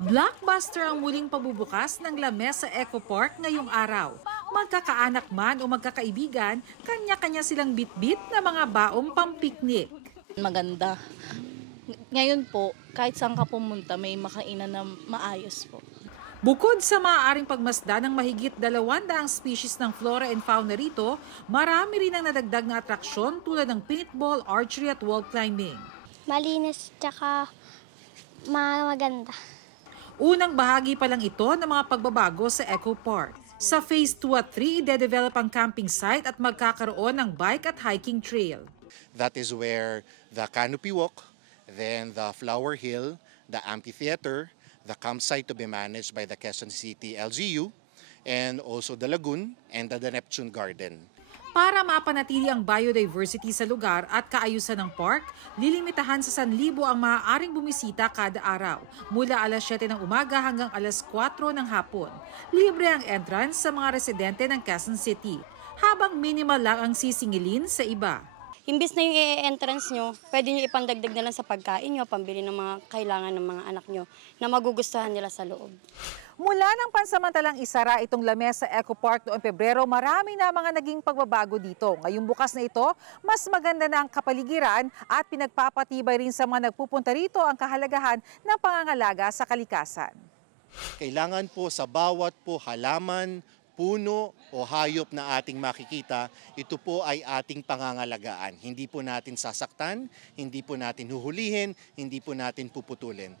Blockbuster ang muling pagbubukas ng Lamesa Eco Park ngayong araw. Magkakaanak man o magkakaibigan, kanya-kanya silang bitbit na mga baong pampiknik. Maganda. Ngayon po, kahit saan ka pumunta, may makainan na maayos po. Bukod sa maaaring pagmasda ng mahigit 200 species ng flora and fauna rito, marami rin ang nadagdag na atraksyon tulad ng paintball, archery at wall climbing. Malinis tsaka maganda. Unang bahagi pa lang ito ng mga pagbabago sa Eco Park. Sa Phase 2 at 3, ide-develop ang camping site at magkakaroon ng bike at hiking trail. That is where the canopy walk, then the flower hill, the amphitheater, the campsite to be managed by the Quezon City LGU, and also the lagoon and the Neptune Garden. Para mapanatili ang biodiversity sa lugar at kaayusan ng park, lilimitahan sa 1,000 ang maaaring bumisita kada araw, mula alas 7 ng umaga hanggang alas 4 ng hapon. Libre ang entrance sa mga residente ng Quezon City, habang minimal lang ang sisingilin sa iba. Imbis na yung i-entrance nyo, pwede nyo ipandagdag na lang sa pagkain nyo, pambili ng mga kailangan ng mga anak nyo na magugustuhan nila sa loob. Mula ng pansamantalang isara itong Lamesa Eco Park noong Pebrero, marami na mga naging pagbabago dito. Ngayong bukas na ito, mas maganda na ang kapaligiran at pinagpapatibay rin sa mga nagpupunta rito ang kahalagahan ng pangangalaga sa kalikasan. Kailangan po sa bawat po halaman, puno o hayop na ating makikita, ito po ay ating pangangalagaan. Hindi po natin sasaktan, hindi po natin huhulihin, hindi po natin puputulin.